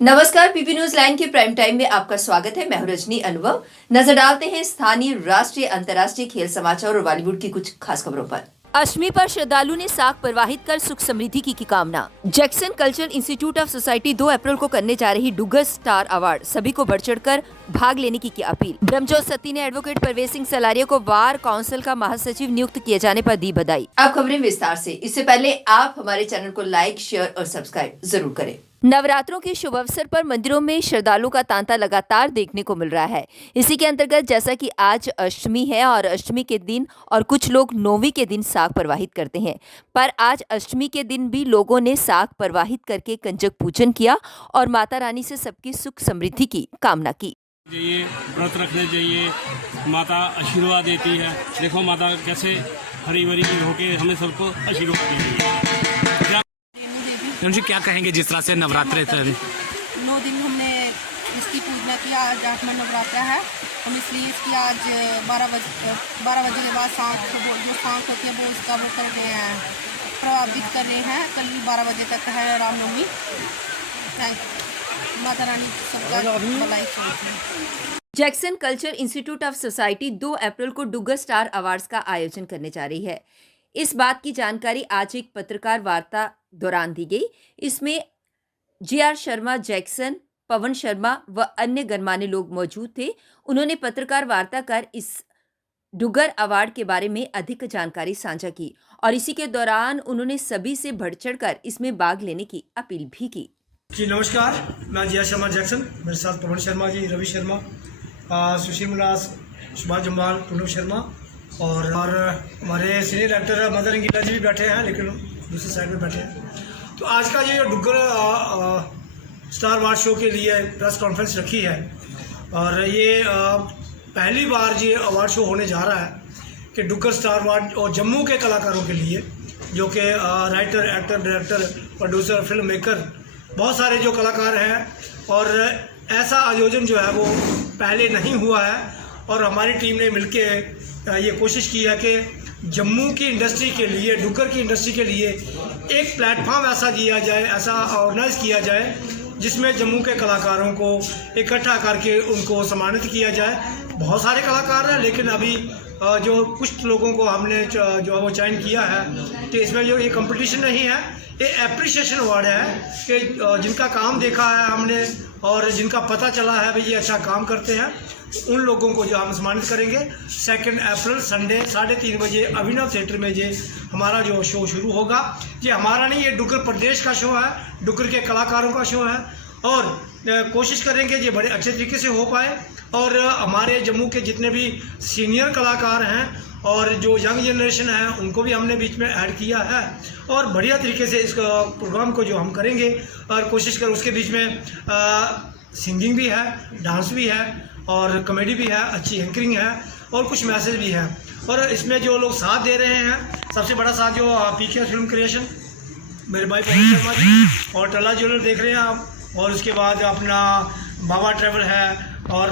नमस्कार, PP news line के prime time में आपका स्वागत है। मैं हूं रजनी अनुभव। नजर डालते हैं स्थानीय, राष्ट्रीय, अंतर्राष्ट्रीय खेल समाचार और बॉलीवुड की कुछ खास खबरों पर। अष्टमी पर श्रद्धालु ने साग प्रवाहित कर सुख समृद्धि की कामना। Jackson cultural institute of society 2 अप्रैल को करने जा रही डुगर स्टार अवार्ड, सभी को बढ़ चढ़कर भाग लेने की अपील। ब्रह्मजोत सत्ती ने एडवोकेट परवेज सिंह सलारिया को बार काउंसिल का महासचिव नियुक्त किए जाने पर दी बधाई। अब खबरें विस्तार से। इससे पहले आप हमारे चैनल को लाइक, शेयर और सब्सक्राइब जरूर करें। नवरात्रों के शुभ अवसर पर मंदिरों में श्रद्धालुओं का तांता लगातार देखने को मिल रहा है। इसी के अंतर्गत जैसा कि आज अष्टमी है और अष्टमी के दिन और कुछ लोग नौवीं के दिन साग प्रवाहित करते हैं, पर आज अष्टमी के दिन भी लोगों ने साग प्रवाहित करके कंजक पूजन किया और माता रानी से सबकी सुख समृद्धि की कामना की। चाहिए व्रत रखने चाहिए, माता आशीर्वाद देती है। देखो माता कैसे हरी भरी होके हमें सबको आशीर्वाद देती है। जी क्या कहेंगे जिस तरह से नवरात्रे 9 दिन हमने इसकी पूजना किया। आज 8वां नवरात्रा है। हम इसलिए इसकी आज 12 बजे के बाद जो सांख होती है वो उसका वो कर रहे हैं, प्रभावित कर रहे हैं। कल 12 बजे तक है रामनवमी। माता रानी सबका भलाई करे। Jackson culture institute of society 2 अप्रैल को डुगर स्टार अवार्ड्स का आयोजन करने जा रही है। इस बात की जानकारी आज एक पत्रकार वार्ता दौरान दी गई। इसमें जीआर शर्मा जैक्सन, पवन शर्मा व अन्य गणमान्य लोग मौजूद थे। उन्होंने पत्रकार वार्ता कर इस डुगर अवार्ड के बारे में अधिक जानकारी साझा की और इसी के दौरान उन्होंने सभी से बढ़ चढ़कर इसमें भाग लेने की अपील भी की। जी नमस्कार, मैं जीआर शर्मा जैक्सन, मेरे साथ पवन शर्मा जी, रवि शर्मा, सुशील मुलास, सुभाष जम्वाल, पूनम शर्मा और हमारे सीनियर एक्टर मदर रंगीला जी भी बैठे हैं, लेकिन दूसरी साइड में बैठे हैं। तो आज का ये डुगर स्टार अवार्ड शो के लिए प्रेस कॉन्फ्रेंस रखी है और ये पहली बार ये अवार्ड शो होने जा रहा है कि डुगर स्टार अवार्ड और जम्मू के कलाकारों के लिए, जो कि writer, actor, director, producer, film maker, बहुत सारे जो कलाकार हैं। और ऐसा आयोजन जो है वो पहले नहीं हुआ है और हमारी टीम ने मिलके ये कोशिश की है कि जम्मू की इंडस्ट्री के लिए, डुगर की इंडस्ट्री के लिए एक प्लेटफॉर्म ऐसा दिया जाए, ऐसा ऑर्गेनाइज किया जाए जिसमें जम्मू के कलाकारों को इकट्ठा करके उनको सम्मानित किया जाए। बहुत सारे कलाकार हैं, लेकिन अभी जो कुछ लोगों को हमने जो वो चयन किया है कि इसमें जो ये कंपटीशन नहीं है, ये एप्रिसिएशन अवार्ड है कि जिनका काम देखा है हमने और जिनका पता चला है भाई ये अच्छा काम करते हैं, उन लोगों को जो हम सम्मानित करेंगे। 2 अप्रैल संडे 3:30 बजे अभिनव थिएटर में ये हमारा जो शो शुरू होगा। ये हमारा नहीं, ये डुगर प्रदेश का शो है, डुगर के कलाकारों का शो है और कोशिश करेंगे ये बड़े अच्छे तरीके से हो पाए। और हमारे जम्मू के जितने भी सीनियर कलाकार हैं और जो यंग जनरेशन है उनको भी हमने बीच में ऐड किया है और बढ़िया तरीके से इस प्रोग्राम को जो हम करेंगे और कोशिश कर उसके बीच में सिंगिंग भी है, डांस भी है और कॉमेडी भी है, अच्छी एंकरिंग है और कुछ मैसेज भी है। और इसमें जो लोग साथ दे रहे हैं, सबसे बड़ा साथ जो पीके फिल्म क्रिएशन, मेरे भाई पवन शर्मा जी और टला ज्वेलर देख रहे हैं आप, और उसके बाद अपना बाबा ट्रैवल है और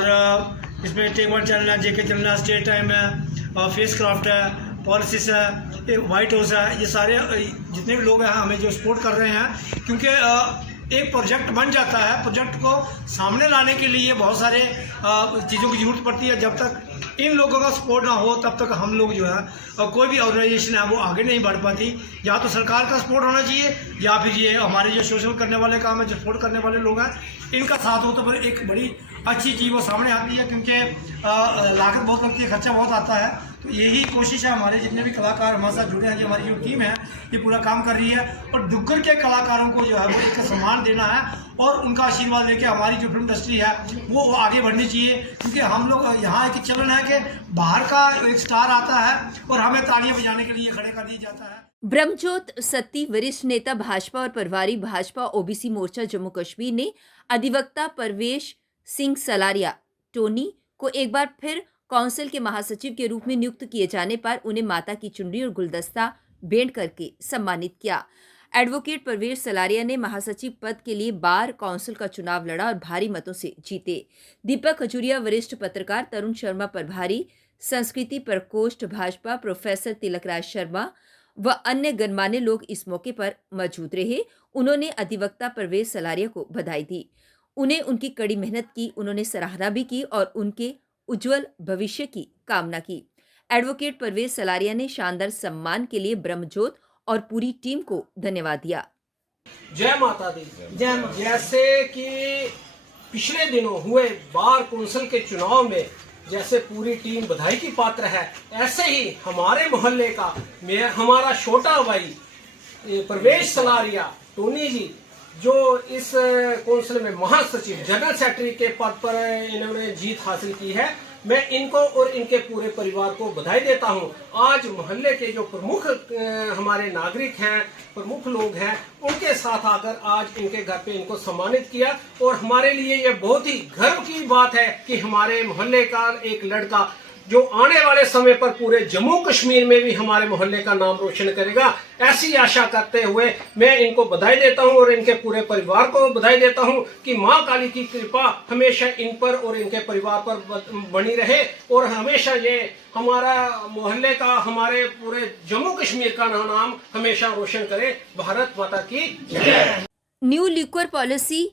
इसमें टेक1 चैनल है, जेके चैनल है, स्टेट टाइम है और फेस क्राफ्ट है, पॉलिसिस है, वाइट हाउस है। ये सारे जितने भी लोग हैं हमें जो सपोर्ट कर रहे हैं, क्योंकि एक प्रोजेक्ट बन जाता है, प्रोजेक्ट को सामने लाने के लिए बहुत सारे चीज़ों की ज़रूरत पड़ती है। जब तक इन लोगों का सपोर्ट ना हो तब तक हम लोग जो है कोई भी ऑर्गेनाइजेशन है वो आगे नहीं बढ़ पाती। या तो सरकार का सपोर्ट होना चाहिए या फिर ये हमारे जो सोशल करने वाले काम है, जो सपोर्ट करने वाले लोग हैं, इनका साथ हो तो फिर एक बड़ी अच्छी चीज़ वो सामने आती है। क्योंकि लागत बहुत लगती है, खर्चा बहुत आता है। तो यही कोशिश है, हमारे जितने भी कलाकार हमारे साथ जुड़े हैं, जो हमारी जो टीम है ये पूरा काम कर रही है और डुग्गर के कलाकारों को जो है वो एक सम्मान देना है और उनका आशीर्वाद लेके हमारी जो फिल्म इंडस्ट्री है वो आगे बढ़नी चाहिए। क्योंकि हम लोग यहाँ एक चलन है कि बाहर का एक स्टार आता है और हमें तालियां बजाने के लिए खड़े कर दिया जाता है। ब्रह्मजोत सत्ती, वरिष्ठ नेता भाजपा और प्रभारी भाजपा ओबीसी मोर्चा जम्मू कश्मीर ने अधिवक्ता परवेज सिंह सलारिया टोनी को एक बार फिर काउंसिल के महासचिव के रूप में नियुक्त किए जाने पर उन्हें माता की चुनरी और गुलदस्ता भेंट करके सम्मानित किया। एडवोकेट परवेज सलारिया ने महासचिव पद के लिए बार काउंसिल का चुनाव लड़ा और भारी मतों से जीते। दीपक खजूरिया, वरिष्ठ पत्रकार तरुण शर्मा, प्रभारी संस्कृति प्रकोष्ठ भाजपा, प्रोफेसर तिलकराज शर्मा व अन्य गणमान्य लोग इस मौके पर मौजूद रहे। उन्होंने अधिवक्ता परवेज सलारिया को बधाई दी। उन्हें उनकी कड़ी मेहनत की उन्होंने सराहना भी की और उनके उज्जवल भविष्य की कामना की। एडवोकेट परवेज सलारिया ने शानदार सम्मान के लिए ब्रह्मजोत और पूरी टीम को धन्यवाद दिया। जय माता दी। जैसे कि पिछले दिनों हुए बार कौंसिल के चुनाव में जैसे पूरी टीम बधाई की पात्र है, ऐसे ही हमारे मोहल्ले का हमारा छोटा भाई परवेज सलारिया टोनी जी, जो इस कौंसिल में महासचिव जनरल सेक्रेटरी के पद पर इन्होंने जीत हासिल की है, मैं इनको और इनके पूरे परिवार को बधाई देता हूं। आज मोहल्ले के जो प्रमुख हमारे नागरिक हैं, प्रमुख लोग हैं, उनके साथ आकर आज इनके घर पे इनको सम्मानित किया और हमारे लिए ये बहुत ही गर्व की बात है कि हमारे मोहल्ले का एक लड़का जो आने वाले समय पर पूरे जम्मू कश्मीर में भी हमारे मोहल्ले का नाम रोशन करेगा, ऐसी आशा करते हुए मैं इनको बधाई देता हूं और इनके पूरे परिवार को बधाई देता हूं कि मां काली की कृपा हमेशा इन पर और इनके परिवार पर बनी रहे और हमेशा ये हमारा मोहल्ले का, हमारे पूरे जम्मू कश्मीर का नाम हमेशा रोशन करे। भारत माता की जय। न्यू लिक्वर पॉलिसी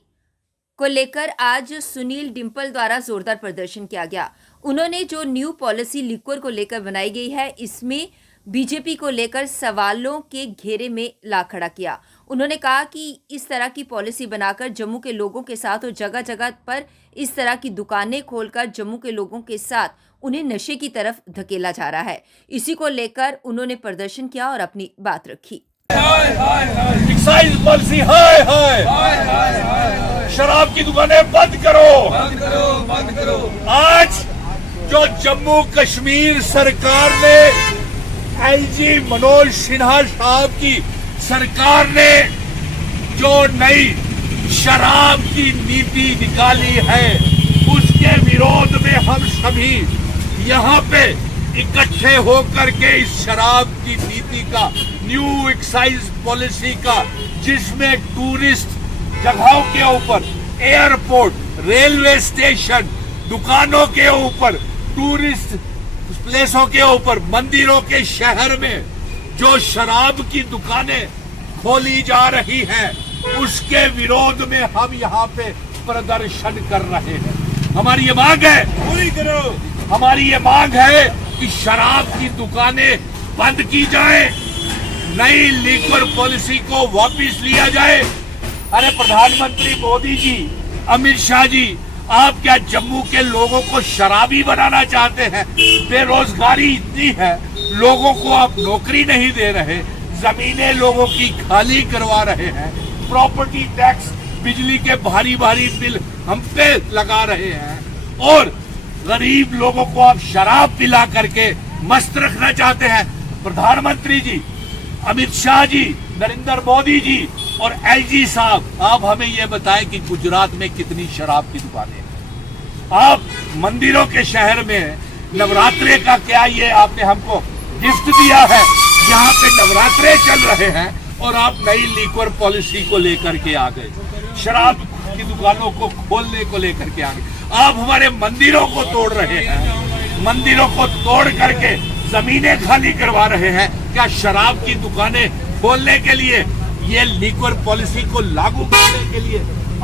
को लेकर आज सुनील डिम्पल द्वारा जोरदार प्रदर्शन किया गया। उन्होंने जो न्यू पॉलिसी लिक्वर को लेकर बनाई गई है, इसमें बीजेपी को लेकर सवालों के घेरे में ला खड़ा किया। उन्होंने कहा कि इस तरह की पॉलिसी बनाकर जम्मू के लोगों के साथ और जगह जगह पर इस तरह की दुकानें खोलकर जम्मू के लोगों के साथ उन्हें नशे की तरफ धकेला जा रहा है। इसी को लेकर उन्होंने प्रदर्शन किया और अपनी बात रखी। एक्साइज पॉलिसी हाय हाय, शराब की दुकानें बंद करो, बंद करो, बंद करो। आज जो जम्मू कश्मीर सरकार ने एलजी मनोज सिन्हा साहब की सरकार ने जो नई शराब की नीति निकाली है, उसके विरोध में हम सभी यहाँ पे इकट्ठे होकर के इस शराब की नीति का, न्यू एक्साइज पॉलिसी का, जिसमें टूरिस्ट जगहों के ऊपर, एयरपोर्ट, रेलवे स्टेशन, दुकानों के ऊपर, टूरिस्ट प्लेसों के ऊपर, मंदिरों के शहर में जो शराब की दुकानें खोली जा रही हैं, उसके विरोध में हम यहाँ पे प्रदर्शन कर रहे हैं। हमारी ये मांग है, पूरी करो। हमारी ये मांग है कि शराब की दुकानें बंद की जाए, नई लिक्वर पॉलिसी को वापस लिया जाए। अरे प्रधानमंत्री मोदी जी, अमित शाह जी, आप क्या जम्मू के लोगों को शराबी बनाना चाहते हैं? बेरोजगारी इतनी है, लोगों को आप नौकरी नहीं दे रहे, जमीनें लोगों की खाली करवा रहे हैं, प्रॉपर्टी टैक्स, बिजली के भारी भारी बिल हम पे लगा रहे हैं और गरीब लोगों को आप शराब पिला करके मस्त रखना चाहते हैं। प्रधानमंत्री जी, अमित शाह जी, नरेंद्र मोदी जी और एलजी साहब, आप हमें ये बताएं कि गुजरात में कितनी शराब की दुकानें हैं। आप मंदिरों के शहर में नवरात्रे का क्या ये आपने हमको गिफ्ट दिया है? यहाँ पे नवरात्रे चल रहे हैं और आप नई लिक्वर पॉलिसी को लेकर के आ गए, शराब की दुकानों को खोलने को लेकर के आ गए। आप हमारे मंदिरों को तोड़ रहे हैं, मंदिरों को तोड़ करके जमीनें खाली करवा रहे हैं। क्या शराब की दुकानें खोलने के लिए, ये लिक्वर पॉलिसी को लागू करने के लिए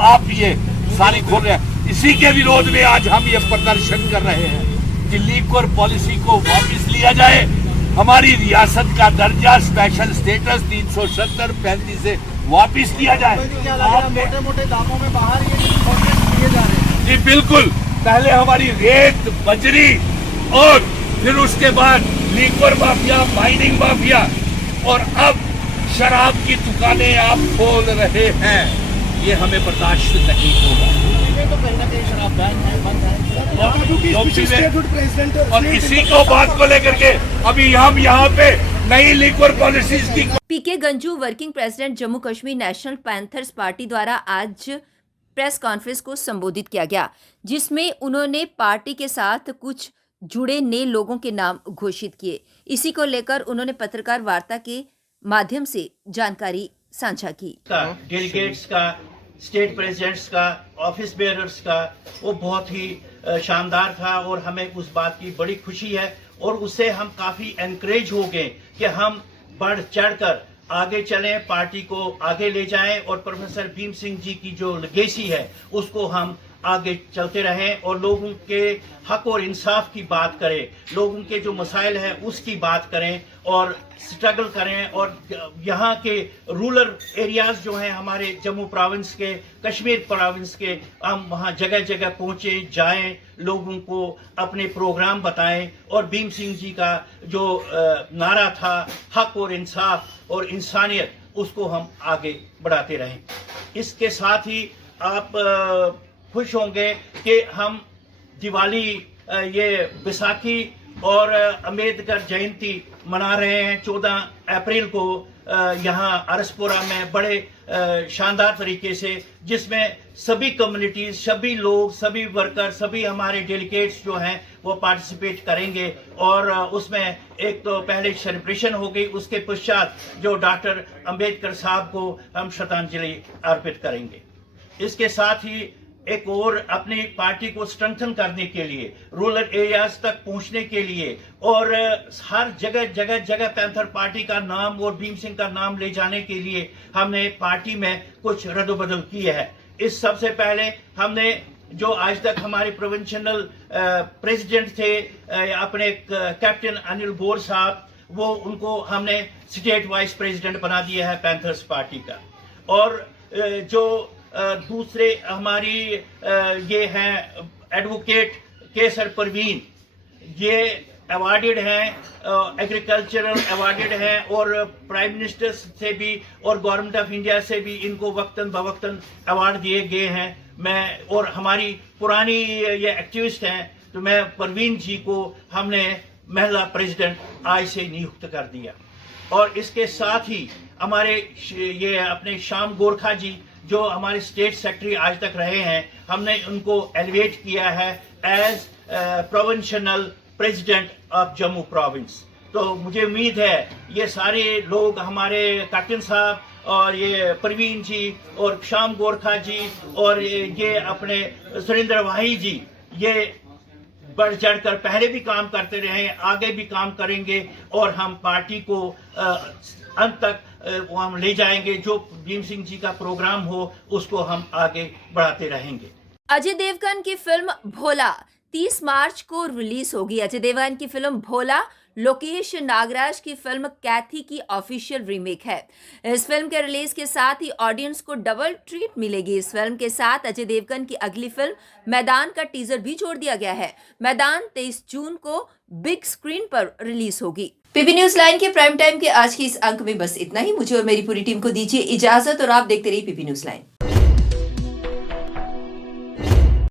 आप ये सारी खोल रहे हैं? इसी के विरोध में आज हम ये प्रदर्शन कर रहे हैं कि लिक्वर पॉलिसी को वापस लिया जाए, हमारी रियासत का दर्जा, स्पेशल स्टेटस 370-35 से वापस लिया जाए। मोटे मोटे दामों में बाहर ये दिए जा रहे हैं। जी बिल्कुल, पहले हमारी रेत, बजरी और फिर उसके बाद लिक्वर माफिया, माइनिंग माफिया, और अब शराब की दुकानें आप खोल रहे हैं, ये हमें बर्दाश्त नहीं होगा। और इसी को बात को लेकर के अभी हम यहाँ पे नई लिक्वर पॉलिसीज की PK Ganju working president Jammu Kashmir National Panthers Party द्वारा आज प्रेस कॉन्फ्रेंस को संबोधित किया गया, जिसमें उन्होंने पार्टी के साथ कुछ जुड़े नए लोगों के नाम घोषित किए। इसी को लेकर उन्होंने पत्रकार वार्ता के माध्यम से जानकारी साझा की। डेलीगेट्स का, स्टेट प्रेसिडेंट्स का, ऑफिस बेयरर्स का, वो बहुत ही शानदार था और हमें उस बात की बड़ी खुशी है और उससे हम काफ़ी एनकरेज हो गए कि हम बढ़ चढ़कर आगे चलें, पार्टी को आगे ले जाएं और प्रोफेसर भीम सिंह जी की जो लेगेसी है उसको हम आगे चलते रहें और लोगों के हक और इंसाफ की बात करें, लोगों के जो मसाइल हैं उसकी बात करें और स्ट्रगल करें। और यहाँ के रूरल एरियाज जो हैं हमारे जम्मू प्रोविंस के, कश्मीर प्रोविंस के, हम वहाँ जगह जगह पहुँचे, जाएं, लोगों को अपने प्रोग्राम बताएं और भीम सिंह जी का जो नारा था हक और इंसाफ और इंसानियत, उसको हम आगे बढ़ाते रहें। इसके साथ ही आप खुश होंगे कि हम दिवाली, ये बैसाखी और अम्बेडकर जयंती मना रहे हैं 14 अप्रैल को यहाँ अरसपुरा में बड़े शानदार तरीके से, जिसमें सभी कम्युनिटीज, सभी लोग, सभी वर्कर, सभी हमारे डेलीगेट्स जो हैं वो पार्टिसिपेट करेंगे। और उसमें एक तो पहले सेलिब्रेशन हो गई, उसके पश्चात जो डॉक्टर अंबेडकर साहब को हम श्रद्धांजलि अर्पित करेंगे। इसके साथ ही एक और अपनी पार्टी को स्ट्रेंथन करने के लिए, रूरल एरियाज तक पहुंचने के लिए और हर जगह पैंथर पार्टी का नाम और भीम सिंह का नाम ले जाने के लिए हमने पार्टी में कुछ रद्दबदल किए है। इस सबसे पहले हमने जो आज तक हमारे प्रोविंशियल प्रेसिडेंट थे अपने कैप्टन अनिल बोर साहब, वो उनको हमने स्टेट वाइस प्रेसिडेंट बना दिया है पैंथर्स पार्टी का। और जो दूसरे हमारी ये हैं एडवोकेट केसर परवीन, ये अवार्डेड हैं, एग्रीकल्चरल अवार्डेड हैं और प्राइम मिनिस्टर से भी और गवर्नमेंट ऑफ इंडिया से भी इनको वक्तन बवक्तन अवार्ड दिए गए हैं। मैं और हमारी पुरानी ये एक्टिविस्ट हैं, तो मैं परवीन जी को हमने महिला प्रेसिडेंट आज से नियुक्त कर दिया। और इसके साथ ही हमारे ये अपने श्याम गोरखा जी जो हमारे स्टेट सेक्रेटरी आज तक रहे हैं, हमने उनको एलिवेट किया है as provincial president of Jammu province. तो मुझे उम्मीद है ये सारे लोग, हमारे कैप्टन साहब और ये परवीन जी और श्याम गोरखा जी और ये अपने सुरेंद्र वाही जी, ये बढ़ चढ़कर पहले भी काम करते रहे, आगे भी काम करेंगे और हम पार्टी को अंत तक हम ले जाएंगे। जो भीम सिंह जी का प्रोग्राम हो उसको हम आगे बढ़ाते रहेंगे। अजय देवगन की फिल्म भोला 30 मार्च को रिलीज होगी। अजय देवगन की फिल्म भोला लोकेश नागराज की फिल्म कैथी की ऑफिशियल रीमेक है। इस फिल्म के रिलीज के साथ ही ऑडियंस को डबल ट्रीट मिलेगी। इस फिल्म के साथ अजय देवगन की अगली फिल्म मैदान का टीजर भी जोड़ दिया गया है। मैदान 23 जून को बिग स्क्रीन पर रिलीज होगी। पीपी न्यूज लाइन के प्राइम टाइम के आज की इस अंक में बस इतना ही। मुझे और मेरी पूरी टीम को दीजिए इजाजत और आप देखते रहिए पीपी न्यूज लाइन।